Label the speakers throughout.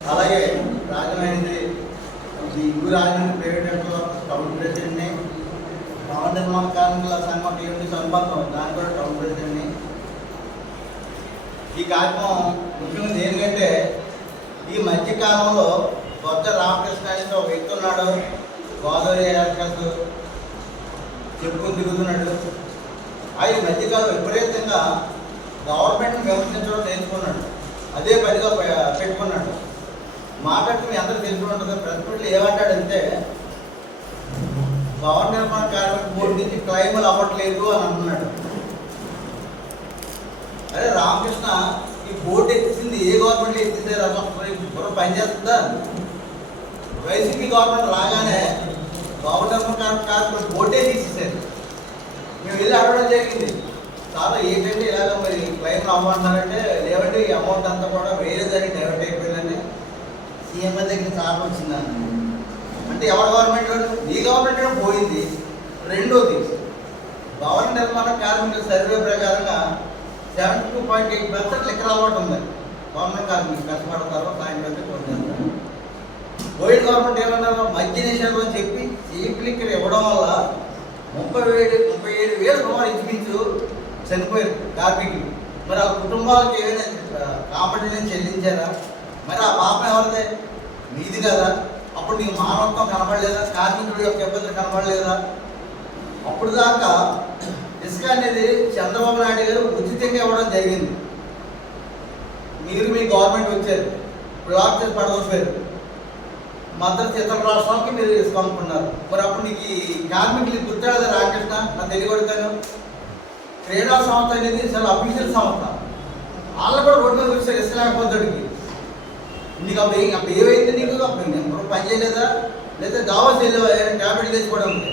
Speaker 1: అలాగే రాజమండ్రి ఈ ఊరు రాజమండ్రి ప్రైవేట్ టౌన్ ప్రెసిడెంట్ని భవన నిర్మాణ కార్మికుల సంఘం టీఎండి సంపర్కం దాని కూడా టౌన్ ప్రెసిడెంట్ని. ఈ కార్యక్రమం ముఖ్యంగా దేనికంటే ఈ మధ్యకాలంలో కొత్త రామకృష్ణ అనే ఒక వ్యక్తి ఉన్నాడు గోదావరి ఏర్పాటు చెప్పుకొని తిరుగుతున్నాడు. ఆ ఈ మధ్యకాలం విపరీతంగా గవర్నమెంట్ విమర్శించడం నేర్చుకున్నాడు అదే పనిగా పె- పెట్టుకున్నాడు మాట్లాడితే మీ అందరూ తెలిసి ఉంటుంది ఏమంటాడు ఏమంటాడంటే భవన నిర్మాణ కార్మిక బోర్డు నుంచి క్లైములు అవ్వట్లేదు అని అంటున్నాడు అరే రామకృష్ణ ఈ బోర్డు ఎత్తింది ఏ గవర్నమెంట్ ఎత్తిందే రామకృష్ణ పనిచేస్తుందా వైసీపీ గవర్నమెంట్ రాగానే భవన నిర్మాణ కార్మిక బోర్డే తీసేసారు మేము వెళ్ళి అడగడం జరిగింది. చాలా ఏంటంటే ఇలాగ మరి క్లైమ్ అవ్వమంటారంటే లేవంటే ఈ అమౌంట్ అంతా కూడా వేరేదని డైవర్ట్ ఈ సీఎం దగ్గర సార్ వచ్చిందని అంటే ఎవరి గవర్నమెంట్ వాడు? ఈ గవర్నమెంట్ వాడు పోయింది. రెండోది భవన నిర్మాణ కార్మికుల సర్వే ప్రకారంగా seventy two point eight percent లెక్కల అలవాటు ఉంది. భవన కార్మికులు కష్టపడతారో సాయంత్రం పొందుతారు కోవిడ్ గవర్నమెంట్ ఏమన్నారు మద్య నిషేధం అని చెప్పి చీప్ లిక్కర్ ఇవ్వడం వల్ల ముప్పై ఏడు ముప్పై ఏడు వేలు రూపాయలు ఇంచుమించు చనిపోయారు కార్మికులు. మరి ఆ కుటుంబాలకు ఏమైనా కాంపెన్సేషన్ చెల్లించారా? మరి ఆ పాపం ఎవరిదే? నీది కదా. అప్పుడు నీకు మానవత్వం కనపడలేదా? కార్మికుడి యొక్క ఇబ్బంది కనపడలేదా? అప్పుడు దాకా ఇసుక అనేది చంద్రబాబు నాయుడు గారు ఉచితంగా ఇవ్వడం జరిగింది. మీరు మీ గవర్నమెంట్ వచ్చారు. బ్లాక్ చేసి పడగొట్టారు మద్దతు ఇతర రాష్ట్రాలకి మీరు ఇసుక మరి అప్పుడు నీకు ఈ కార్మికులకి గుర్తాడు రాకృష్ణ నా తెలియగొడతాను. క్రీడా సంస్థ అనేది చాలా అఫీషియల్ సంస్థ. వాళ్ళు కూడా రోడ్డు మీద వచ్చారు ఇసుక లేకపోతే నీకు అప్పుడు అప్పుడు ఏవైతే నీకు? అప్పుడు నేను పని చేయలేదా? లేదా దావస్ వెళ్ళేవా ట్యాబ్లెట్ తెచ్చుకోవడం ఉంది?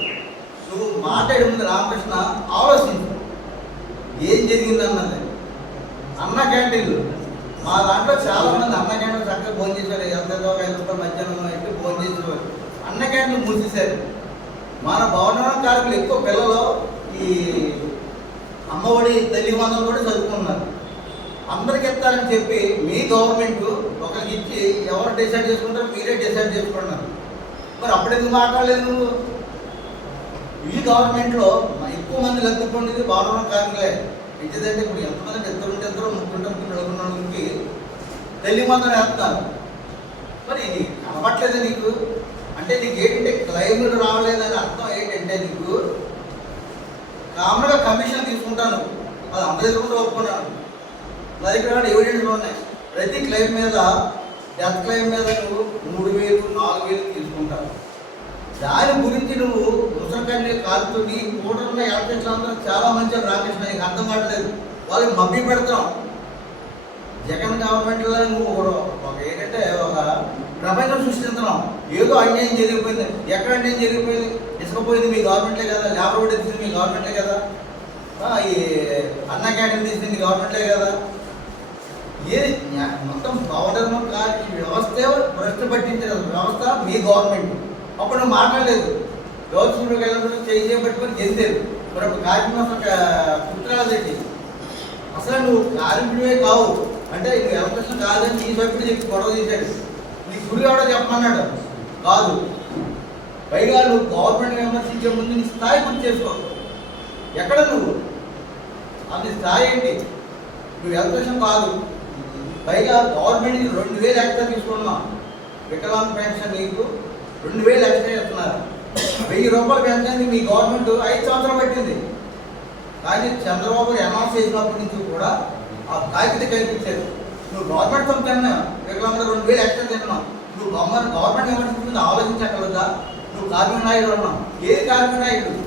Speaker 1: నువ్వు మాట్లాడే ముందు రామకృష్ణ ఆలోచించు. ఏం జరిగిందన్నది అన్న క్యాంటీన్లు. మా దాంట్లో చాలా మంది అన్న క్యాంటీన్ చక్కగా ఫోన్ చేశారు ఎంతదో ఒక ఐదు రూపాయలు మధ్యాహ్నం అయితే ఫోన్ చేసేవారు అన్న క్యాంటీన్లు మూసేశారు. మన భవన కార్మికులు ఎక్కువ పిల్లలు ఈ అమ్మఒడి తల్లి వందలు కూడా చదువుకున్నారు అందరికి ఎత్తాలని చెప్పి మీ గవర్నమెంట్ ఒకరికి ఇచ్చి ఎవరు డిసైడ్ చేసుకుంటారో మీరే డిసైడ్ చేసుకున్నారు. మరి అప్పుడెందుకు మాట్లాడలేదు నువ్వు? ఈ గవర్నమెంట్లో ఎక్కువ మంది లబ్ధిపొందింది బాగున్న కార్మికులే. ఎందుకంటే ఇప్పుడు ఎంతమంది ఇద్దరు ఉంటే ఇద్దరు ముగ్గురు ఉంటే నలుగురికి తల్లి మందం వేస్తున్నారు మరి ఇది కనపట్లేదు నీకు? అంటే నీకు ఏంటంటే క్లైమేట్ రావలేదని అర్థం ఏంటంటే నీకు కామన్గా కమిషన్ తీసుకుంటాను. అది అందరి కూడా ఒప్పుకున్నాను. నా దగ్గర కూడా ఎవిడెన్స్ ఉన్నాయి. ప్రతి క్లెయిమ్ మీద డెత్ క్లెయిమ్ మీద నువ్వు మూడు వేలు నాలుగు వేలు తీసుకుంటావు. దాని గురించి నువ్వు ముసలికల్లి కాలుతుంది నీ కూటర్లో అందరూ చాలా మంచి రామకృష్ణ నీకు అర్థం కావట్లేదు. వాళ్ళకి మబ్బి పెడతాం. జగన్ గవర్నమెంట్లో నువ్వు ఒక- ఒక ఏంటంటే ఒక ప్రపంచం సృష్టిస్తున్నాం. ఏదో అన్యాయం జరిగిపోయింది. ఎక్కడ అన్యాయం జరిగిపోయింది? ఇసుకపోయింది మీ గవర్నమెంటే కదా. లేబర్ కూడా తీసింది మీ గవర్నమెంటే కదా. ఈ అన్న క్యాంటీన్ తీసింది గవర్నమెంటే కదా. ఏది? మొత్తం భవన ఈ వ్యవస్థే భ్రష్టు పట్టించిన వ్యవస్థ మీ గవర్నమెంట్ అప్పుడు నువ్వు మాట్లాడలేదు. గవర్నమెంట్ వెళ్ళినప్పుడు చేయి పట్టుకొని గెలిచారు మరి ఒక కార్యక్రమం పుట్టినది అసలు నువ్వు కార్మికుడివే కావు. అంటే ఇక ఎలక్ట్రిషన్ కాదని నీ సభ్యుడు చెప్పి గొడవ తీశాడు నీ గురి ఎవడో చెప్పమన్నాడు. కాదు. పైగా నువ్వు గవర్నమెంట్ విమర్శించే ముందు నీ స్థాయి గుర్తు చేసుకో. ఎక్కడ నువ్వు? అది స్థాయి ఏంటి? నువ్వు ఎలక్ట్రిషన్ కాదు. పైగా గవర్నమెంట్ రెండు వేలు ఎక్స్ట్రా తీసుకున్నాం. వికలాంగ్ పెన్షన్ మీకు రెండు వేలు ఎక్స్ట్రా ఇస్తున్నారు. వెయ్యి రూపాయలు పెన్షన్ మీ గవర్నమెంట్ ఐదు సంవత్సరాలు పట్టింది కానీ చంద్రబాబు అనౌన్స్ చేసినప్పటి నుంచి కూడా ఆ కాగితం కల్పించారు నువ్వు గవర్నమెంట్ సంస్థ వికలాంగులు రెండు వేలు ఎక్స్ట్రా తింటున్నావు నువ్వు గవర్నమెంట్ గవర్నమెంట్ ఏమంటుంది ఆలోచించగలదా నువ్వు కార్మిక నాయుడు అన్నావు. ఏది కార్మిక నాయకుడు?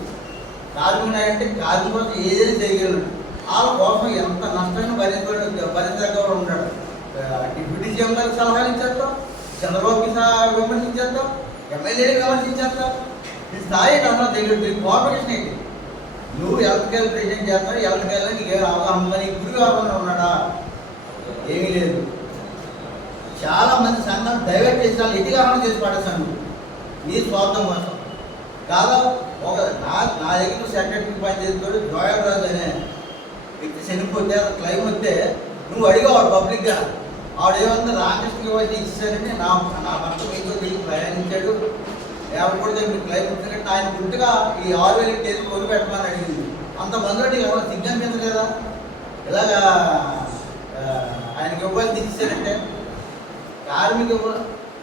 Speaker 1: కార్మిక నాయుడు అంటే కార్మిక ఏదైనా చేయగలడు వాళ్ళ కోసం ఎంత నష్టమైన భరించ భరించగలవాడు ఉన్నాడు. డిప్యూటీ సీఎం గారికి సలహాలు ఇచ్చేస్తాం చంద్రబాబుకి విమర్శించేస్తాం ఎమ్మెల్యేని విమర్శించేస్తాం. ఈ స్థాయి కన్నా తెలియదు కోఆపరేషన్ ఏంటి? నువ్వు ఎలక్ట్రికల్ ప్రెసిడెంట్ చేస్తావు ఎలక్ట్రికల్ నీకు ఏం అవగాహన ఉందా నీకు గురి అవగాహన ఉన్నాడా? ఏమీ లేదు. చాలా మంది సంఘాలు డైవర్ట్ చేసిన వాళ్ళు ఇటుగాహన చేసి పడేసాను నీ స్వార్థం కోసం. కాదా? ఒక నా నా దగ్గర సెక్రటరీ పని చేస్తాడు జోయల్ రాజు అనే చనిపోతే అది క్లైమ్ వస్తే నువ్వు అడిగావు పబ్లిక్గా ఆవిడేమంది రాకేష్కి యువతి ఇచ్చారని నా నా భర్త మీతో తిరిగి ప్రయాణించాడు. లేకపోతే మీరు క్లైమ్ వచ్చినట్టు ఆయన గుర్తుగా ఈ ఆరు వేల కేజీ కొను పెట్టమని అడిగింది. అంత మంది ఎవరు సిగ్గనిపించలేదా ఇలాగా ఆయనకి ఇవ్వాలి తీసేశారంటే? కార్మిక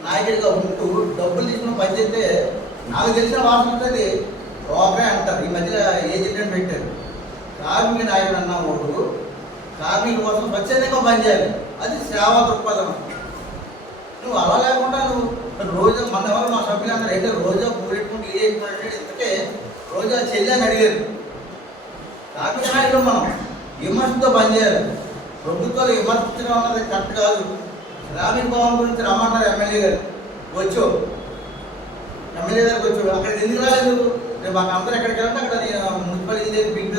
Speaker 1: నాయకుడిగా ఉంటూ డబ్బులు తీసుకుని పనిచేస్తే నాకు తెలిసిన వాసన ఉంటుంది. రోగమే అంటారు. ఈ మధ్య ఏజెంట్ అని పెట్టారు. కార్మిక నాయకుడు అన్నవాడు కార్మికుల కోసం స్వచ్ఛందంగా పనిచేయాలి. అది సేవా దృక్పథం. నువ్వు అలా లేకుండా నువ్వు రోజు మన ఎవరు మా సభ్యులందరూ అయితే రోజా పూరెట్టుకుంటూ ఏ ఎక్కుంటే ఇంతకే రోజా చెల్లి అని అడిగారు. కార్మిక నాయకులు మనం విమర్శతో పనిచేయాలి. ప్రభుత్వాలు విమర్శించడం అన్నది కరెక్ట్ కాదు. శ్రామిక భవన్ గురించి రమ్మంటారు ఎమ్మెల్యే గారు. వచ్చు. ఎమ్మెల్యే గారికి వచ్చు. అక్కడికి ఎందుకు రాలేదు? రేపు మాకు అందరూ ఎక్కడికి వెళ్ళినా అక్కడ మున్సిపల్ ఇంజనీర్ పిలిపిస్తాను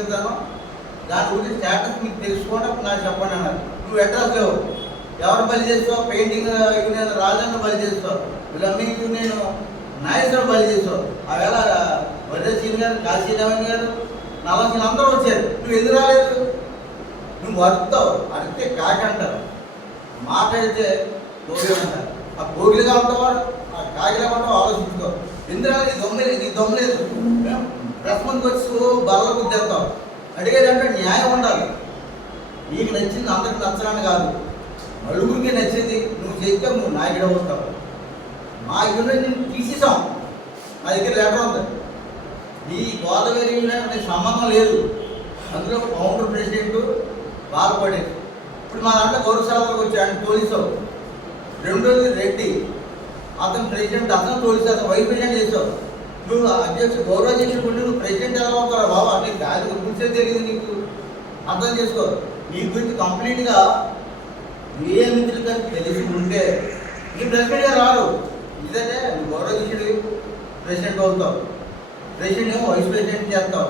Speaker 1: దాని గురించి స్టేటస్ మీకు తెలుసుకోవడం నాకు చెప్పండి అన్నారు. నువ్వు అడ్రస్ లేవు. ఎవరు బలి చేస్తావు? పెయింటింగ్ యూనియన్ రాజన్న బలి చేస్తావు. వీళ్ళమ్మి యూనియన్ నాగేశ్వరం బలి చేస్తావు. ఆవేళ వడ్డే సీని గారు కాశీరామన్ గారు నలసిన అందరూ వచ్చారు. నువ్వు ఎందుకు రాలేదు? నువ్వు అరుస్తావు అడిగితే కాకంటారు. మాట్లాడితే భోగి అంటారు. ఆ భోగిలుగా ఉంటావాడు ఆ కాగిలా ఉంటావు ఆలోచించుకో. ఎందుకు నీ దొమ్మలేదు నీ దొమ్మలేదు ప్రెస్ ముందుకు వచ్చి బల్ల గుద్దేస్తావు అడిగేదంటే న్యాయం ఉండాలి. నీకు నచ్చింది అందరికి నచ్చడానికి కాదు. నలుగురికి నచ్చింది నువ్వు చేస్తే నువ్వు నాయకుడు అవుతావు మా యూనియన్ నేను తీసేసాం నా దగ్గర లెటర్ ఉంది. ఈ గోదావరి యూనియన్ సంబంధం లేదు. అందులో కౌంటర్ ప్రెసిడెంట్ బాధపడేది. ఇప్పుడు మా దాంట్లో గౌరవ సభకు వచ్చి ఆయన పోలీసు రెండోది రెడ్డి. అతను ప్రెసిడెంట్ అతను పోలీసు అతను వైస్ ప్రెసిడెంట్ చేసావు నువ్వు అధ్యక్షుడు గౌరవ అధ్యక్షుడు ఉండి నువ్వు ప్రెసిడెంట్ ఎలా అవుతావు బాబు అంటే దాని గురించే తెలియదు నీకు. అర్థం చేసుకో. నీ గురించి కంప్లీట్గా ఏ మిత్రులు తెలిసి ఉంటే నీ ప్రెసిడెంట్గా రారు. ఇదంటే నువ్వు గౌరవ అధ్యక్షుడు ప్రెసిడెంట్ అవుతావు. ప్రెసిడెంట్ ఏమో వైస్ ప్రెసిడెంట్ చేస్తావు.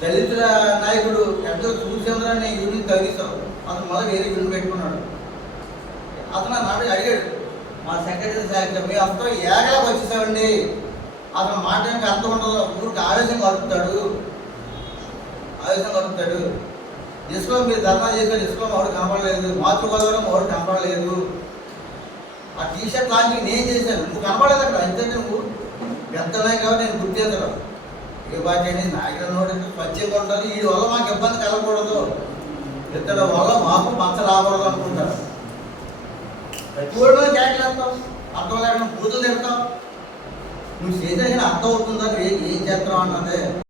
Speaker 1: దళిత నాయకుడు ఎంతో సూర్యచంద్రాన్ని యూనిట్ తగ్గిస్తావు అతను మొదలు వేరే యూనిట్ పెట్టుకున్నాడు. అతను నాడు అడిగాడు మా సెక్రటరీ సార్ మీ అంతా ఏగలా వచ్చేసావండి అతను మాట్లాడానికి అర్థం ఉండదు. ఊరికి ఆవేశం కలుపుతాడు ఆవేశం కలుపుతాడు ఇసుకలో మీరు ధర్నా చేసిన ఇసుకలో ఎవరు కనపడలేదు. మాతృగోదావరం ఎవరు కనపడలేదు. ఆ టీ షర్ట్ లాంటివి నేను చేశాను. నువ్వు కనపడలేదు అక్కడ. అంతే నువ్వు పెద్ద కాబట్టి నేను గుర్తించడం ఏ బాధ్యత అనేది నాయకుడు పచ్చిగా ఉండాలి వీడి వల్ల మాకు ఇబ్బంది కలగకూడదు. ఇతడు వల్ల మాకు మచ్చ రాకూడదు అనుకుంటారు. ప్రతి ఒళ్ళు కేకలేస్తావు అర్థం లేకుండా పూజలు తిడతాం. నువ్వు చేసిన అర్థం అవుతుందా ఏం ఏం చేస్తావు అన్నదే.